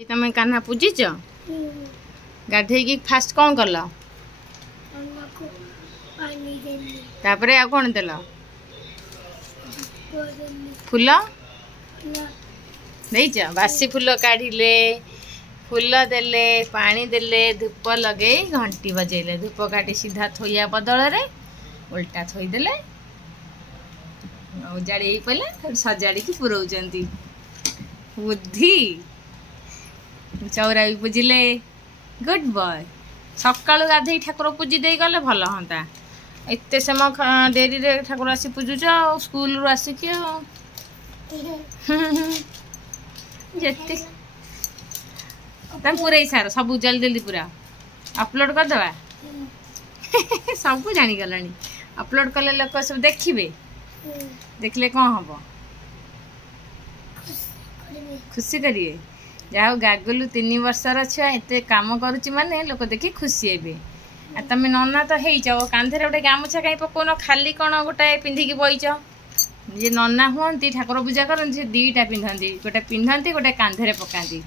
तुम कान्हा पूजिच गाधे फास्ट कौन कल तापर आ कौन देल फूल देच बासी फूल काढ़िले फूल देले पानी देले धूप लगे घंटी बजेले धूप काटी सीधा थोइया बदल रे उल्टा थोईदेले उजाड़ी पड़े सजाड़ी की पुरौचंती बुद्धि चौरा भी पूजिले गुड बॉय सका गाधे ठाकुर पूजी दे गले भल हाँ एत समय डेरी रे ठाकुर आसी पूजुच स्कूल रू आसिक जिते तुम पूरा सार सब जल्दी जल्दी पूरा अपलोड करदे सब जानीगला अपलोड कले लोक सब देखिए देखले कौन हम खुशी करिए जाओ गागुलू 3 वर्षर छुआ एत कम करुच्ची माने लोक देखी खुशी हे आ तुम नना तो हो कांधे गोटे गामुछा कहीं पकौन खाली कौन गोटाए पिंधिकी बईच जे नना हमें ठाकुर पूजा करते 2टा पिंधती गोटे पिंधती गोटे कांधे पकाती